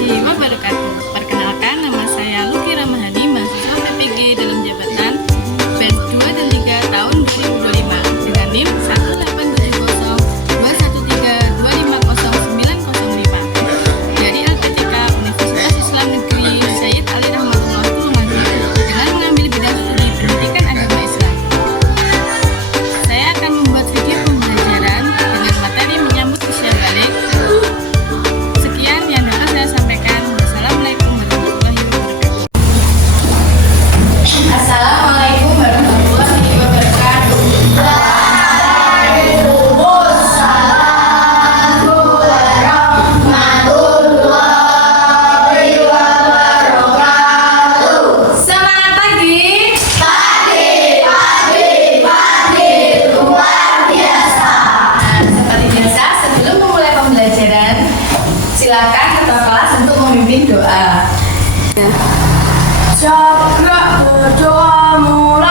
warahmatullahi wabarakatuh. Perkenalkan, nama saya Luki Ramahani, mahasiswa PPG dalam jabatan BEM 2 dan 3 tahun 2025 dengan NIM 1870213250905 dari LPTK Universitas Islam Negeri Syed Ali Rahmatullah Tulungagung dengan mengambil bidang studi pendidikan agama Islam. Saya akan membuat video pembelajaran dengan materi menyambut usia balik. Sekian yang dapat saya sampaikan. Wassalamualaikum warahmatullahi wabarakatuh. Assalamualaikum warahmatullahi wabarakatuh. Waalaikumsalam warahmatullahi wabarakatuh. Semangat pagi. Pagi luar biasa. Seperti biasa, sebelum memulai pembelajaran, silakan ketua kelas untuk memimpin doa. Coba berdoa mulai.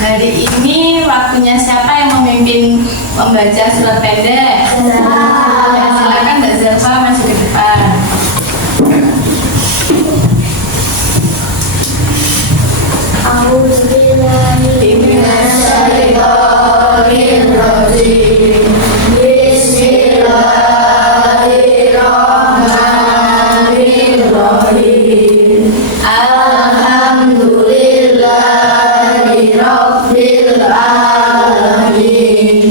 Hari ini waktunya siapa yang memimpin membaca surat pendek? Ya, silakan Mbak Zalfa masuk ke depan. Bismillahirrahmanirrahim. Alhamdulillahirabbil alamin.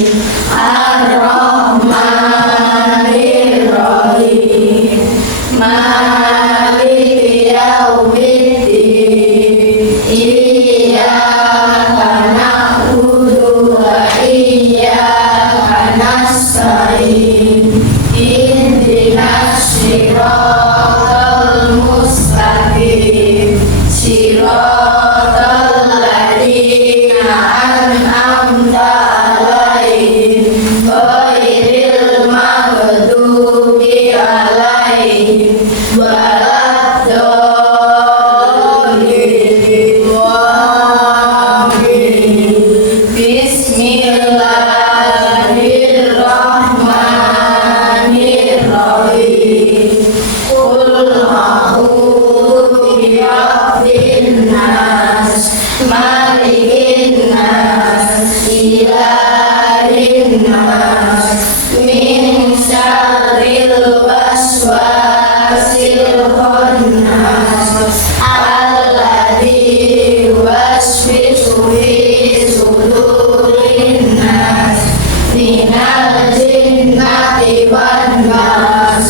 Ar-Rahmanir-Rahim. Maliki yaumiddin. Iyyaka na'budu wa iyyaka nasta'in. Ihdinas siratal mustaqim. Siratal ladzina an'amta 'alaihim ghairil maghdubi 'alaihim waladdallin. Amin. Bismillahirrahmanirrahim. Qul a'udzu birabbin nas, malikin nas, ilahin nas, min syarril waswasil khannas, alladzi yuwaswisu fi sudurin nas, minal jinnati wan nas.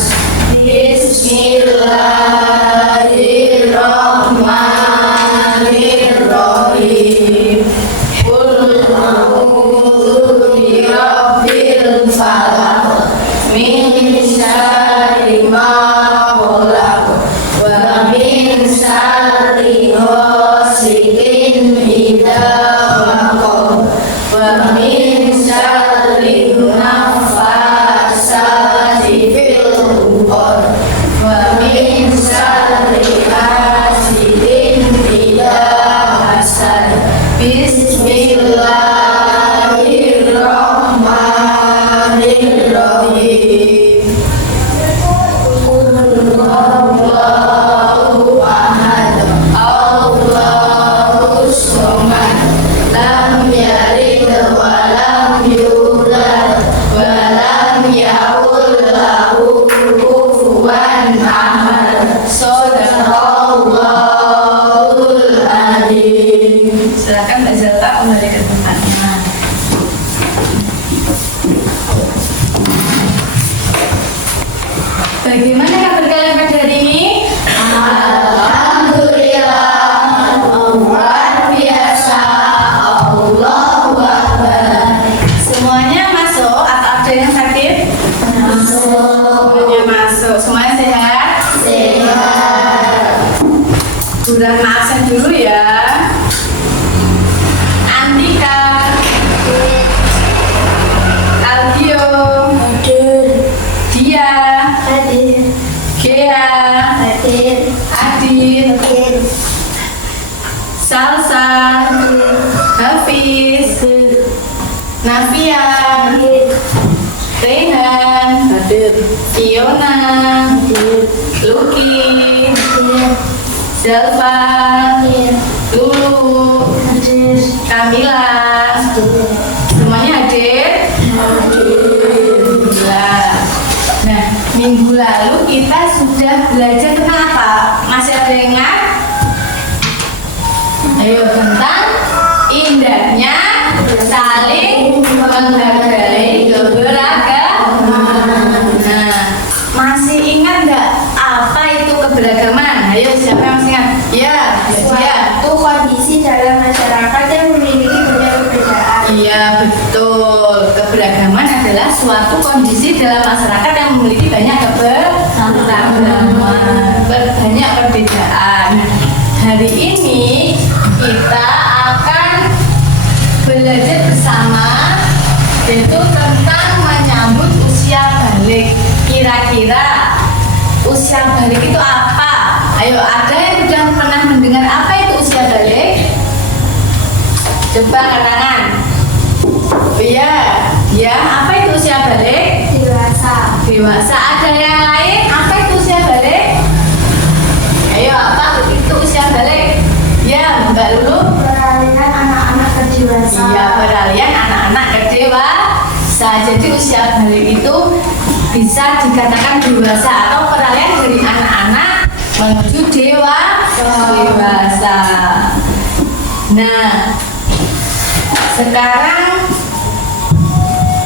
Bismillahirrahmanirrahim. Qul a'udzu birabbil falaq, min syarri ma khalaq, wa min syarri ghasiqin idza waqab, wa min syarri naffasati fil 'uqad, wa min syarri hasidin idza hasad. Bismillahirrahmanirrahim. Qul huwallahu ahad, Allahus samad, lam yalid wa lam yulad wa lam yakul lahu kufuwan ahad. Shadaqallahul adzim. Silakan Mbak Zalfa kembali ke tempatnya. Bagaimana kabar kalian pada hari ini? Alhamdulillah, luar biasa, Allahu Akbar. Semuanya masuk atau ada yang sakit? Semuanya masuk. Semuanya sehat? Sehat. Udah absen dulu ya. Andika, Aldio, Hadir, Dia, hadir, Gea, hadir, Adit, hadir, Salsa, Hafiz, Nafia, hadir, Rehan, Fiona, Luki, Zelva, Lulu, Kamila, semuanya hadir? Alhamdulillah. Nah, minggu lalu kita sudah belajar tentang apa? Masih ada yang ingat? Ayo, tentang indahnya saling menghargai keberagaman. Nah, masih ingat nggak apa itu keberagaman? Ayo, siapa yang masih ingat? Ya, ya. Suatu kondisi dalam masyarakat yang memiliki banyak perbedaan. Iya, betul. Keberagaman adalah suatu kondisi dalam masyarakat yang memiliki banyak keberagaman, banyak perbedaan. Hari ini kita akan belajar bersama yaitu tentang menyambut usia balik. Kira-kira usia balik itu apa? Ayo, ada yang sudah pernah mendengar apa itu usia balik? Coba angkat tangan. Iya, ya. Apa itu usia balik? Dewasa, Dewasa. Ada yang lain? Apa itu usia balik? Ayo, apa itu usia balik? Ya, Mbak Lulu. peralihan anak-anak ke dewasa. Iya, peralihan anak-anak ke dewasa. Jadi usia balik itu bisa dikatakan dewasa atau peralihan dari anak-anak menuju dewasa. Nah, sekarang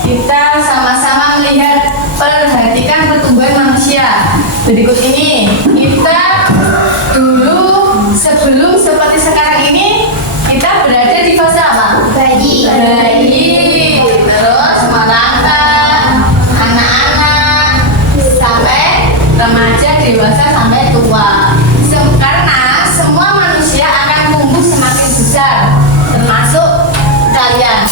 kita sama-sama melihat, perhatikan pertumbuhan manusia. Berikut ini kita dulu sebelum seperti sekarang ini kita berada di fase apa? Bayi. Bayi, terus merangkak, anak-anak, sampai remaja, dewasa, sampai tua. Karena semua manusia akan tumbuh semakin besar, termasuk kalian.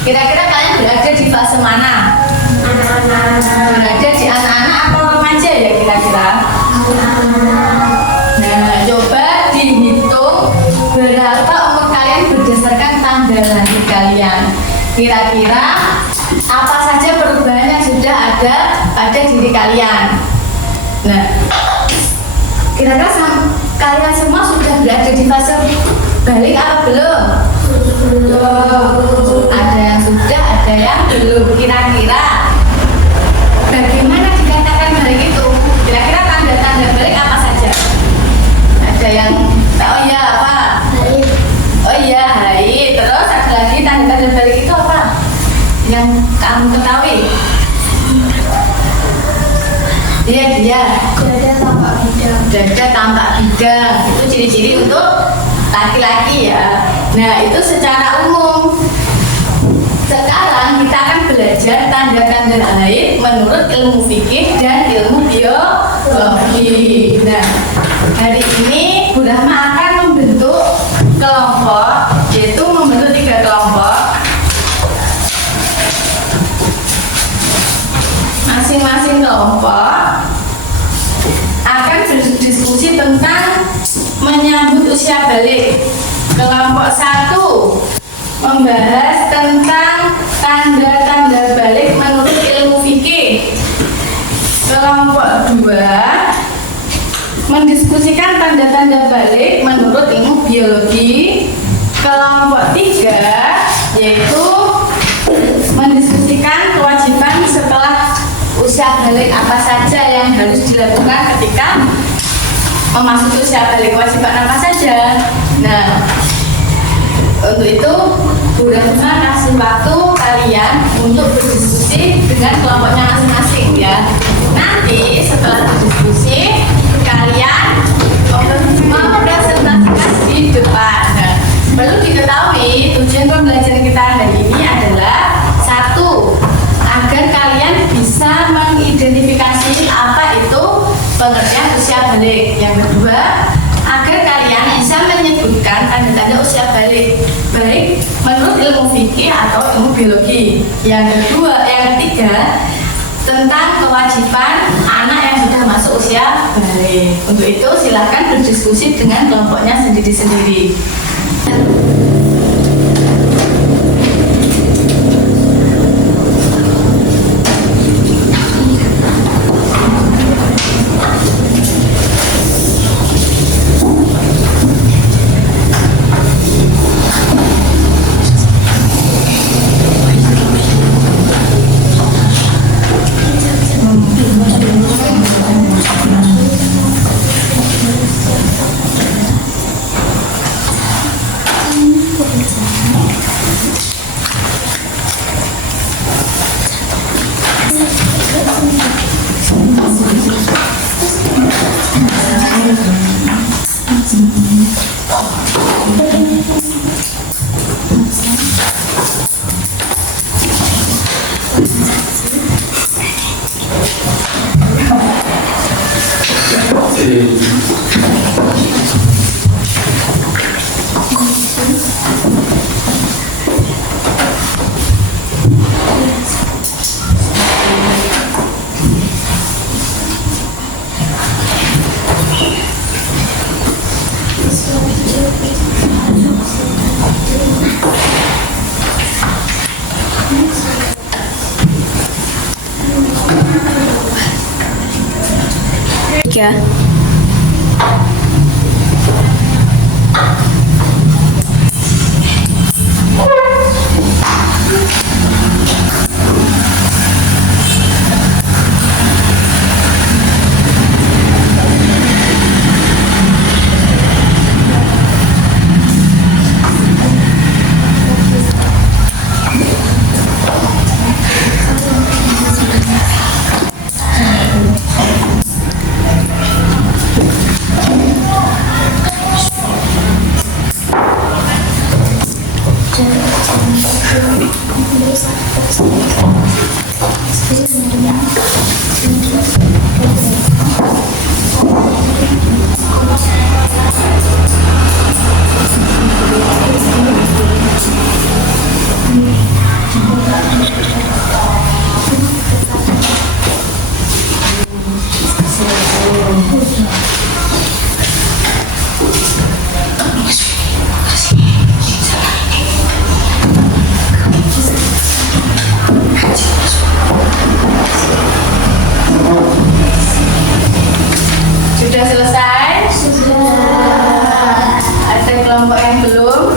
Kira-kira kalian berada di fase mana? Berada di anak-anak atau remaja ya kira-kira? Nah, coba dihitung berapa umur kalian berdasarkan tanggal lahir kalian. Kira-kira apa saja perubahan yang sudah ada pada diri kalian? Nah, kira-kira kalian semua sudah berada di fase balik apa belum? Ada yang sudah, ada yang belum. Kira-kira bagaimana dikatakan balik itu? Kira-kira tanda-tanda balik apa saja? Ada yang oh iya apa? Baik. Oh iya haid. Terus ada lagi tanda-tanda balik itu apa? Yang kamu ketahui? Dia Dada tampak bidang. dada tampak bidang, itu ciri-ciri untuk laki-laki ya. Nah, itu secara umum. Sekarang kita akan belajar tanda-tanda haid menurut ilmu fikih dan ilmu biologi. Nah, hari ini Bu Rahma akan membentuk kelompok, yaitu membentuk 3 kelompok. Masing-masing kelompok akan berdiskusi tentang menyambut usia balik. Kelompok 1 membahas tentang tanda-tanda balik menurut ilmu fikih. Kelompok 2 mendiskusikan tanda-tanda balik menurut ilmu biologi. Kelompok 3 yaitu mendiskusikan kewajiban setelah usia balik apa saja yang harus dilakukan ketika memasuki usia balik, kewajiban apa saja. Nah, untuk itu Bu Rahma kasih waktu kalian untuk berdiskusi dengan kelompoknya masing-masing ya. Nanti Nanti setelah berdiskusi, kalian mempresentasikan di depan. Nah, perlu diketahui tujuan pembelajaran kita hari ini adalah satu, agar kalian bisa mengidentifikasi apa itu pengertian usia balik. Yang kedua, agar kalian bisa menyebutkan tanda-tanda usia balik, baik menurut ilmu fikih atau ilmu biologi. Yang ketiga, tentang kewajiban anak yang sudah masuk usia balik. Untuk itu silakan berdiskusi dengan kelompoknya sendiri-sendiri. Ya. Sudah selesai? Sudah. Ada kelompok yang belum?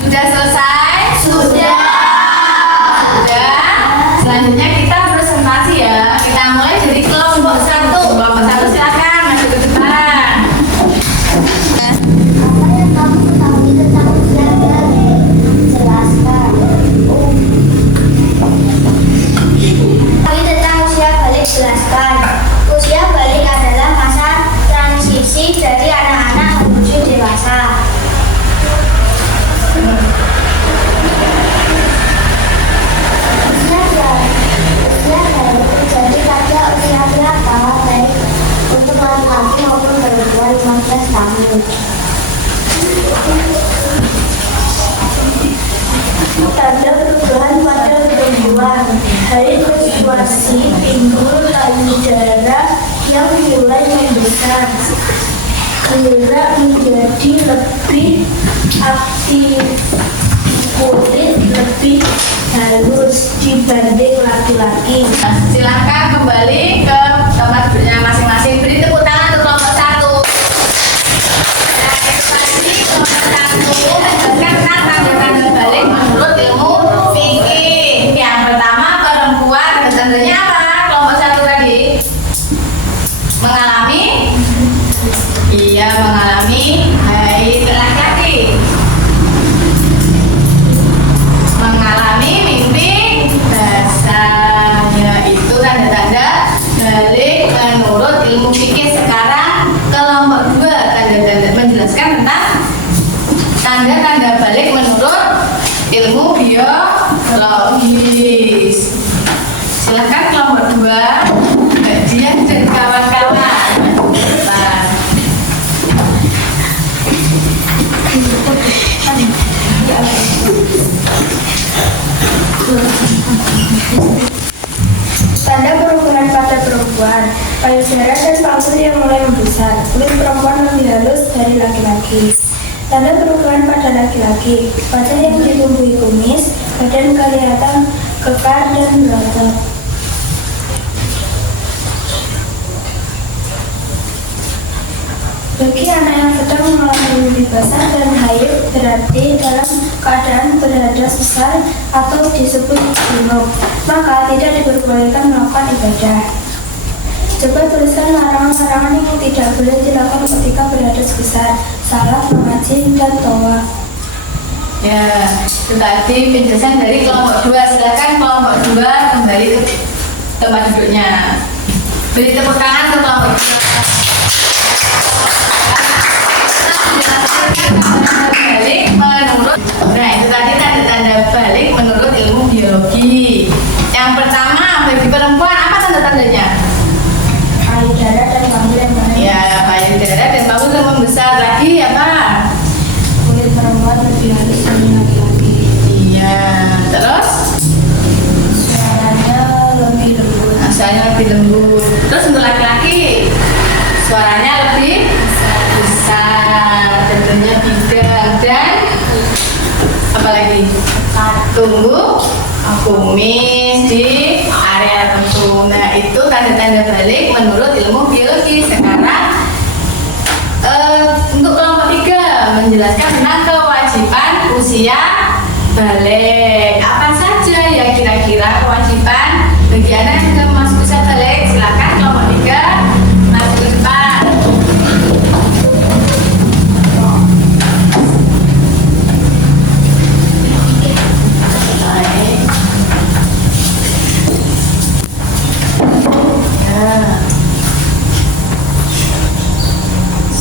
Sudah selesai? Sudah. Selanjutnya kita presentasi ya. Kita mulai dari kelompok 1. Kelompok 1 silakan maju ke depan. Apa yang kamu ketahui tentang usia balik? Jelaskan. Ketahui tentang usia balik, jelaskan. Usia balik adalah masa transisi dari anak-anak menuju dewasa. Usia balik terjadi pada usia berapa, baik untuk laki-laki maupun perempuan 15 tahun. Tanda perubahan pada perempuan, haid menstruasi, timbul payudara yang mulai membesar, gerak menjadi lebih aktif, kulit lebih halus dibanding laki-laki. Silakan kembali ke tempat duduknya masing-masing. Beri tepuk tangan untuk kelompok 1. Nah, ekspansi kelompok 1 menjelaskan tentang tanda-tanda balik menurut ilmu payudara dan panggul yang mulai membesar. Kulit perempuan lebih halus dari laki-laki. Tanda perubahan pada laki-laki, wajah yang ditumbuhi kumis, badan kelihatan kekar dan berotot. Bagi anak yang sedang mengalami mimpi basah dan haid, berarti dalam keadaan berhadas besar atau disebut junub, maka tidak diperbolehkan melakukan ibadah. Coba tuliskan larangan-larangan yang tidak boleh dilakukan ketika berhadas besar: salat, mengaji, dan tawaf. Ya, itu tadi penjelasan dari kelompok 2. Silakan kelompok 2 kembali ke tempat duduknya. Beri tepuk tangan ke kelompok 2. Balik menurut, nah itu tadi tanda-tanda balik menurut ilmu biologi. Yang pertama, bagi perempuan apa tanda-tandanya? Payudara dan panggul yang mulai Ya, payudara dan panggul yang membesar. Lagi apa? kulit perempuan lebih halus dari laki-laki. Iya, terus Suaranya lebih lembut. suaranya lebih lembut. Terus untuk laki-laki suaranya lebih besar, tentunya bidang, dan apa lagi? Tumbuh kumis di area tertentu. Nah, itu tanda-tanda balik menurut ilmu biologi. Sekarang untuk kelompok 3 menjelaskan tentang kewajiban usia balik. Apa saja ya kira-kira kewajiban bagi anak yang sudah masuk usia balik? Silakan kelompok 3 maju ke depan.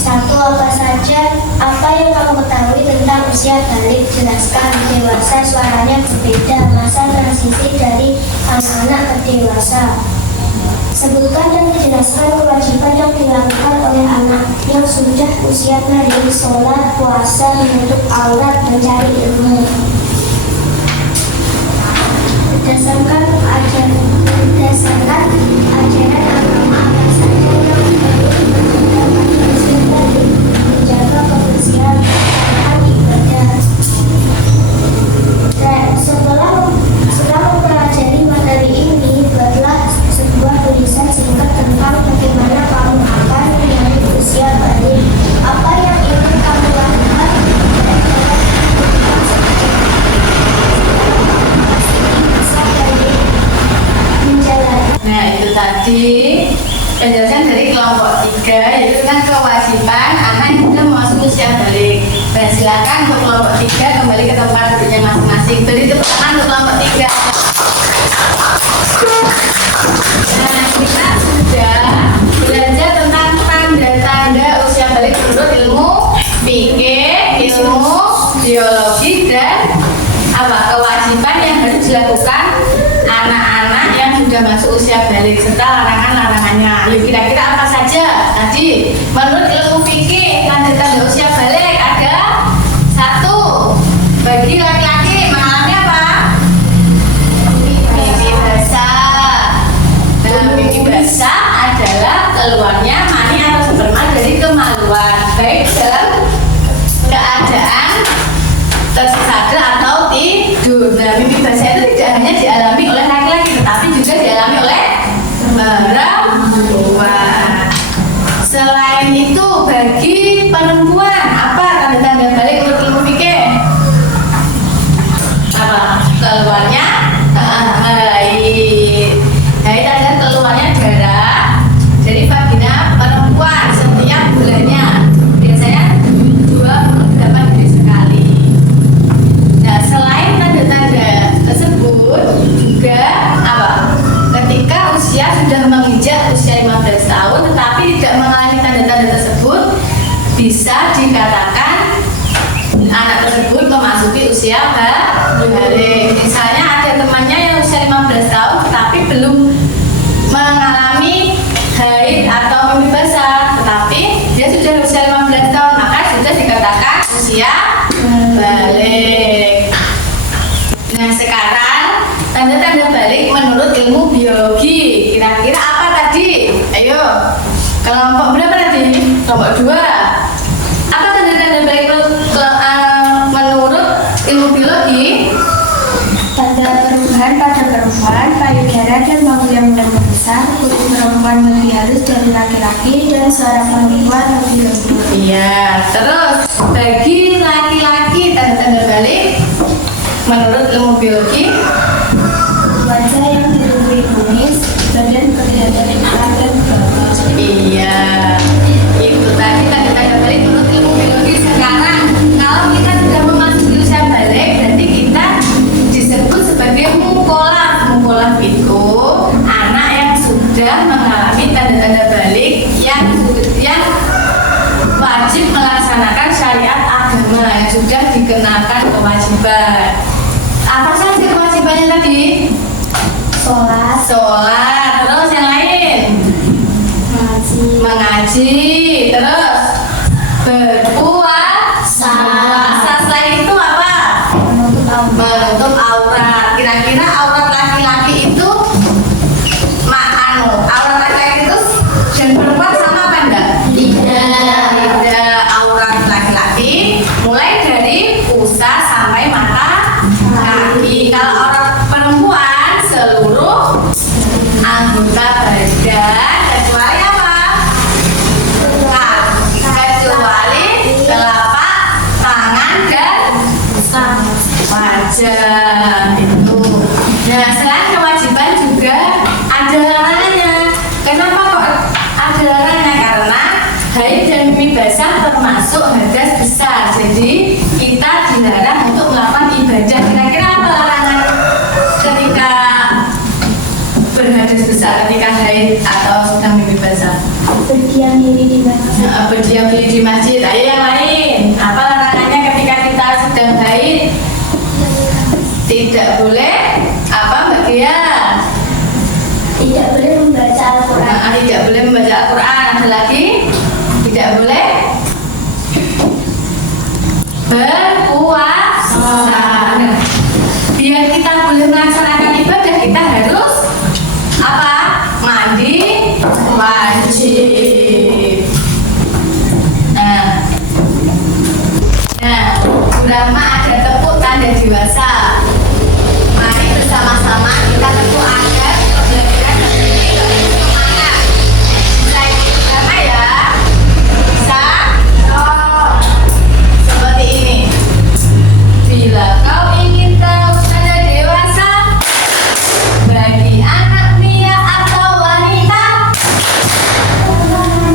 Satu, apa saja apa yang kamu ketahui tentang usia balik? Jelaskan. Dewasa, suaranya berbeda, masa transisi dari anak-anak ke dewasa. Sebutkan dan jelaskan kewajiban yang dilakukan oleh anak yang sudah usia balik: sholat, puasa, menutup aurat, mencari ilmu. Berdasarkan ajaran agama, apa saja yang dilakukan usia balik: menjaga kebersihan, melakukan ibadah. Dan setelah mempelajari materi ini, buatlah sebuah tulisan singkat tentang bagaimana kamu akan menyambut usia balik. Apa yang ingin kamu lakukan? Nah, itu tadi penjelasan dari kelompok 3, yaitu kan kewajiban anak yang sudah masuk usia balik. Dan silakan untuk kelompok 3 kembali ke tempat duduknya masing-masing. Beri tepuk tangan untuk kelompok 3. Nah, kita sudah belajar tentang tanda-tanda usia balik menurut ilmu fikih, ilmu biologi, dan apa kewajiban yang harus dilakukan anak-anak yang sudah masuk usia balik serta larangan-larangannya. Yuk, kira-kira apa saja tadi menurut ilmu fikih tanda-tanda usia balik? Ada 1, bagi laki-laki mengalami apa? Mimpi basah. Nah, mimpi basah adalah keluarnya mani atau sperma dari kemaluan, baik dalam keadaan tersadar atau tidur. Nah, mimpi basah itu tidak hanya dialami oleh laki-laki, tetapi juga dialami oleh perempuan. Selain itu, bagi perempuan apa tanda-tanda balik menurut ilmu fikih? Apa? Keluarnya haid. Haid adalah keluarnya darah dari vagina perempuan setiap bulannya. Biasanya 28 hari sekali. Nah, selain tanda-tanda tersebut juga apa? Ketika usia sudah menginjak usia 15 tahun tetapi tidak mengalami tanda-tanda tersebut, bisa dikatakan anak tersebut memasuki usia balik. Misalnya ada temannya yang usia 15 tahun tetapi belum mengalami haid atau mimpi basah, tetapi dia sudah usia 15 tahun, maka sudah dikatakan usia balik. Nah, sekarang tanda-tanda balik menurut ilmu biologi. Kira-kira apa tadi? Ayo. Kelompok berapa tadi? Kelompok 2. Apa tanda-tanda balik menurut ilmu biologi? Tanda perubahan pada perempuan, payudara dan bangku yang mulai membesar, kulit perempuan lebih halus dari laki-laki, dan suara perempuan lebih lembut. Iya. Terus bagi laki-laki tanda-tanda balik menurut ilmu biologi? Wajah yang diluruhi kumis, badan kelihatan lebar dan bawah. Iya. Itu tadi tanda-tanda balik menurut ilmu biologi. Sekarang kalau kita sudah memasuki usia balik, berarti kita disebut sebagai mukolaf. Mukolaf itu anak yang sudah mengalami tanda-tanda balik yang wajib melaksanakan syariat agama, yang sudah dikenakan kewajiban. Apa saja kewajibannya tadi? Sholat, terus yang lain? Mengaji, terus berpuasa. Selain itu apa? Menutup aurat. Kira-kira aurat laki-laki itu aurat laki-laki itu dan perempuan sama apa enggak? Tidak. Aurat laki-laki mulai dari pusar sampai mata kaki. Kalau aurat perempuan seluruh anggota badan kecuali apa? Kecuali telapak tangan dan wajah itu. Nah, selain kewajiban juga ada larangannya. Kenapa kok ada larangannya? Karena haid dan mimpi basah termasuk hadas besar. Jadi kita dilarang untuk melakukan ibadah. Kira-kira apa larangan ketika berhadas besar, ketika haid atau sedang mimpi basah? Berdiam diri di masjid. Berdiam diri di masjid. Ayo yang lain. Apa larangannya ketika kita sedang haid? Tidak boleh apa Mbak Gia? Tidak boleh membaca Al-Quran. Tidak boleh membaca Al-Quran. Ada lagi? Tidak boleh berpuasa. Nah, biar kita boleh melaksanakan ibadah, kita harus apa? Mandi wajib. Nah, Burama ada tepuk tanda dewasa. Mari bersama-sama kita tepuk agar pembelajaran ini lebih semangat. Bisa ikut bersama ya? Bisa? Seperti ini. Bila kau ingin tahu tanda dewasa bagi anak pria atau wanita,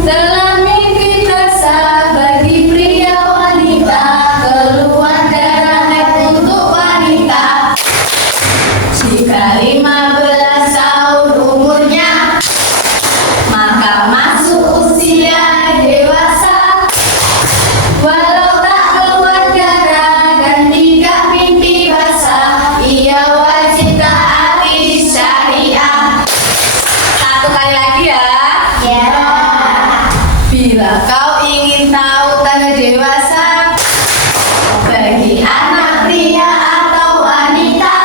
dalam mimpi basah bagi pria wanita, keluar darah haid untuk wanita. Jika 15 tahun umurnya, maka masuk usia dewasa. Walau tak keluar darah dan tidak mimpi basah, ia wajib taati syariat. Satu kali lagi ya. Ya. Bila kau ingin tahu tanda dewasa bagi anak pria atau wanita,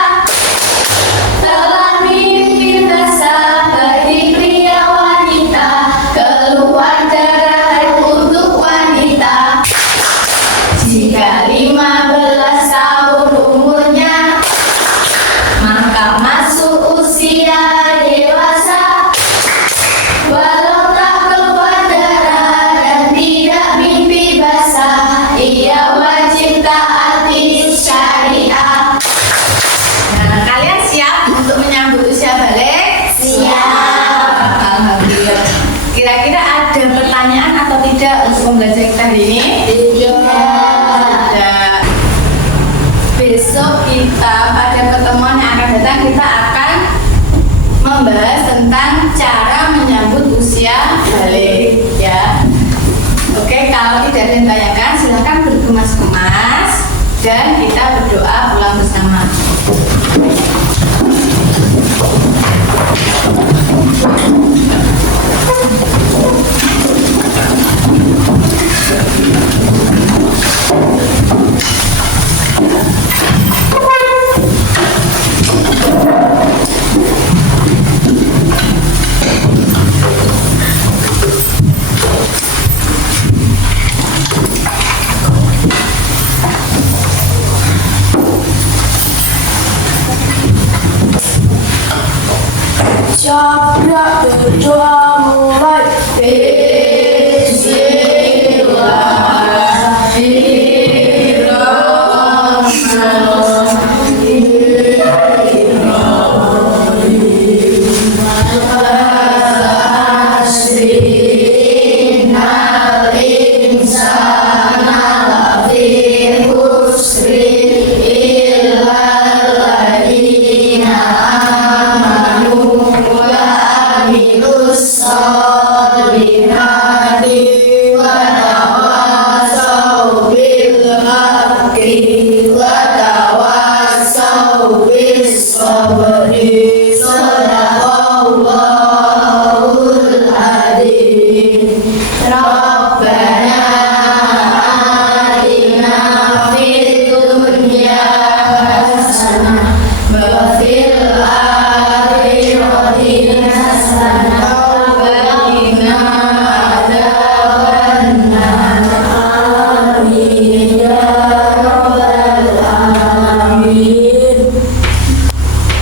telah mimpi basah bagi pria wanita, keluar darah haid untuk wanita. Jika 15 tahun umurnya, maka masuk usia dewasa. Walau tak keluar darah dan tidak mimpi basah, ia wajib taati syariat. Nah, kalian siap untuk menyambut usia balik? Siap. Alhamdulillah. Kira-kira ada pertanyaan atau tidak untuk pembelajaran kita hari ini? Tidak. Besok kita pada pertemuan yang akan datang kita akan membahas tentang cara menyambut usia balik ya. Oke, kalau tidak ada yang ditanyakan silahkan berkemas-kemas dan kita berdoa pulang bersama. sabda berdoa mulai.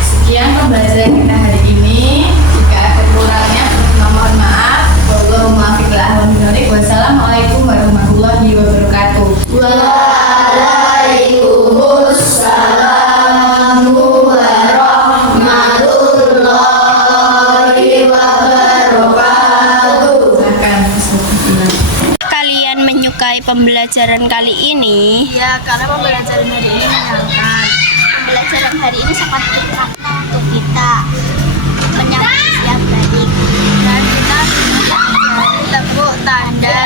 Sekian pembelajaran kita hari ini. Jika ada kurangnya, mohon maaf. Wassalamualaikum warahmatullahi wabarakatuh. Waalaikumsalam warahmatullahi wabarakatuh. Kalian menyukai pembelajaran kali ini? Ya, karena pembelajaran hari ini menyenangkan. Pembelajaran hari ini sangat bermakna untuk kita menyambut usia balik. Dan kita mempelajari tepuk tanda